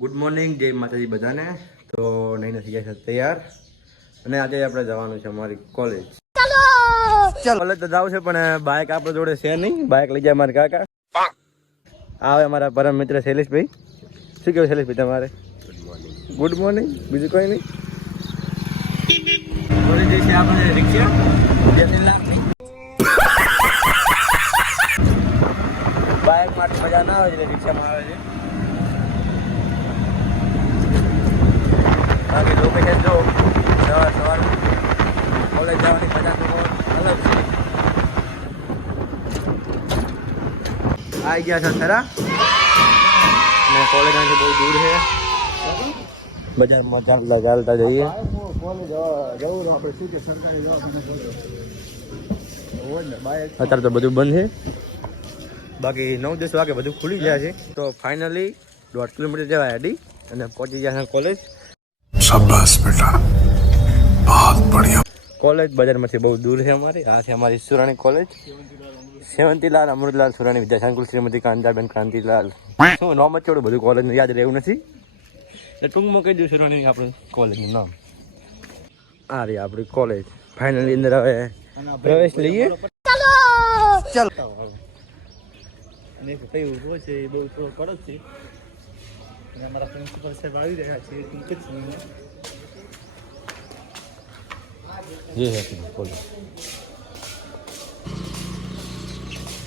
Good morning જય માતાજી બધાને. તો નહીં નથી ગયા છે તૈયાર. અને આજે આપણે જવાનું છે અમારી કોલેજ ચાલો! કોલેજ તો જાવ છે પણ બાઇક આપણે જોડે છે નહીં. બાઇક લઈ જાય મારા કાકા. આવે અમારા પરમ મિત્ર શૈલેષભાઈ. શું કહેવું શૈલેષભાઈ તમારે? ગુડ મોર્નિંગ બીજું કોઈ નહીં? કોલેજ જઈ છે આપણે રિક્ષા. બાઇક માટે મજા ના આવે એટલે રિક્ષામાં આવે છે. બાકી લોકેશન જો સવાર સવાર કોલેજ જવાની મજા તો બહુ અલગ છે. આવી ગયા છે ખરા? ને કોલેજ અહીંથી બહુ દૂર છે. બજારમાં ચાલતા ચાલતા જઈએ. અત્યારે તો બધું બંધ છે. બાકી નવ દસ વાગે બધું ખુલી જાય છે. તો ફાઇનલી દોઢ કિલોમીટર જવાય અડી અને પહોંચી ગયા છે કોલેજ. બસ બહુ બઢિયા. કોલેજ બજારમાંથી બહુ દૂર છે અમારી. આ છે અમારી સુરાણી કોલેજ. સેવંતીલાલ અમૃતલાલ સુરાણી વિદ્યાશાંકુલ શ્રીમતી કાંતાબેન ક્રાંતિલાલ. શું નામ જ ચોડું બધું કોલેજનું? યાદ રહેવું નથી? એટલે ટૂંકમાં કહી દઉં સુરાણી આપણું કોલેજનું નામ. આ રહી આપણી કોલેજ. ફાઇનલી અંદર હવે પ્રવેશ લઈએ. ચાલો. કઈ ઊભો છે એ બહુ થોડો કડક છે અમારા પ્રિન્સિપલ સાહેબ આવી રહ્યા છે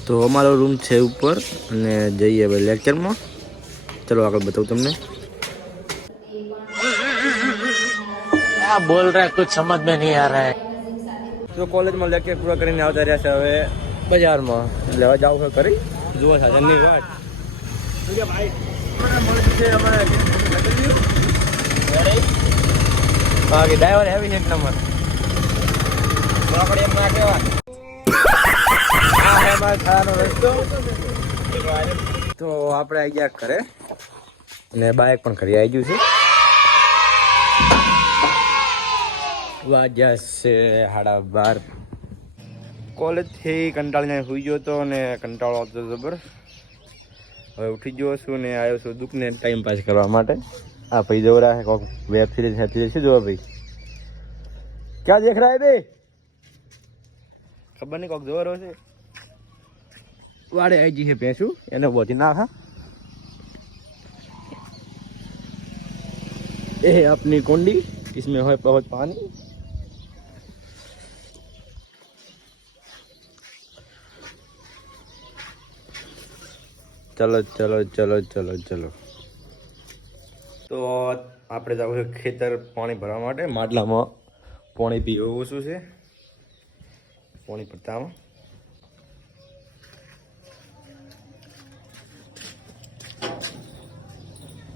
તો અમારો રૂમ છે ઉપર અને જઈએ હવે લેક્ચરમાં. ચલો આગળ બતાવું તમને. આ બોલ રહા કુછ સમજ મે નહીં આ રહા. તો કોલેજમાં લેક્ચર પૂરા કરીને આવતા રહ્યા છે હવે. બજારમાં. લેવા જાવ છે કરી જુઓ છે જન્ની વાત. બાકી ડ્રાઈવર હેવી એક નંબર રોકડી એમ ના કહેવાય તો આપણે આવી ગયા ઘરે. અને બાઇક પણ ઘરે આવી ગયું છે. વાગ્યા છે સાડા બાર. કોલેજથી કંટાળીને સુઈ ગયો હતો અને કંટાળો આવતો જબર હવે ઉઠી ગયો છું ને આવ્યો છું દુઃખને ટાઈમ પાસ કરવા માટે. આ ભાઈ જવરા કોઈક વેબ સિરીઝ હેતી છે જો ભાઈ. ક્યાં દેખ રહા હે ભાઈ? ખબર નહીં કોક જોરો છે વાડે આવી ગઈ છે ભેંસું એને બોધી નાખા ये है अपनी कुंडी इसमें है बहुत पानी ચલો ચલો ચલો ચલો ચલો તો આપણે જવું છે ખેતર પાણી ભરવા માટે માટલામાં પાણી પીવું ઓછું છે પાણી ભરતામાં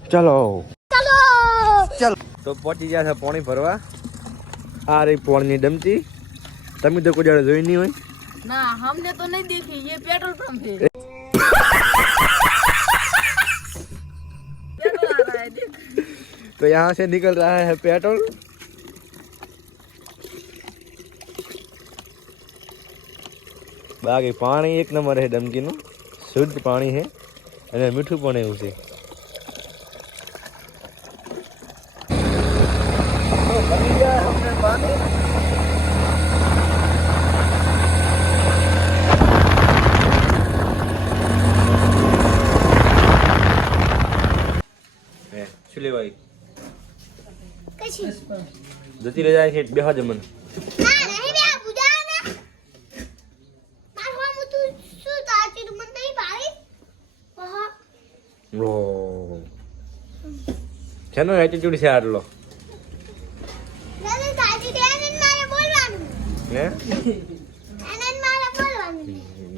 ચલો ચલો તો પહોંચી ગયા છે પાણી ભરવા આ રહી પાણીની ડમચી તમે તો કોઈ જાડે જોઈ નહીં હોય ना हमने तो नहीं देखी ये पेट्रोल पंप है पेट्रोल आ रहा है देख तो यहाँ से निकल रहा है पेट्रोल બાકી પાણી એક નંબર છે ડમકીનું. શુદ્ધ પાણી છે. અને મીઠું પણ એવું છે. હે, શું લેવાય? જતી રજા છે બે હાજર જમન ઓ શેનો એટીટ્યુડ છે આટલો? હે?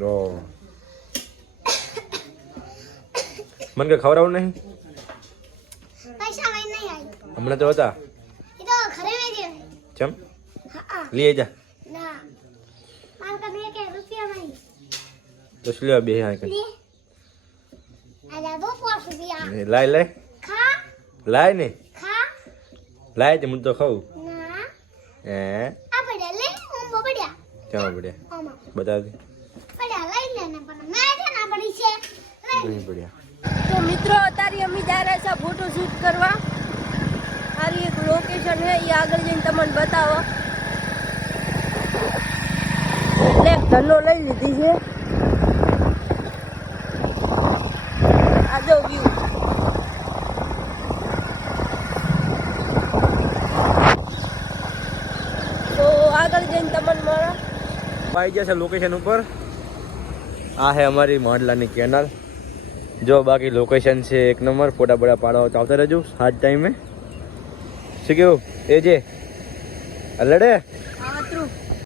ઓ મને ખબર ખવડાવું નહીં? હમણાં તો હતા. ચમ? લઈ જા તો શું લેવા બે. હા કઈ લાય લાય. લાય ને. લાય તે હું તો ખાઉં. હે? ક્યાં પડ્યા બતાવ નહીં પડ્યા તો મિત્રો અત્યારે અમે જા રહ્યા છે ફોટો શૂટ કરવા. સારી એક લોકેશન છે એ આગળ જઈને તમને બતાવો. એટલે એક ધનો લઈ લીધી છે આ જો વ્યૂ તો આગળ જઈને ગયા છે આવી લોકેશન ઉપર. આ છે અમારી માંડલાની કેનાલ જો બાકી લોકેશન છે એક નંબર, ફોટા બોટા પાડવા તો આવતા રહેજો હાથ ટાઈમે શું કેવું એ જે લડે?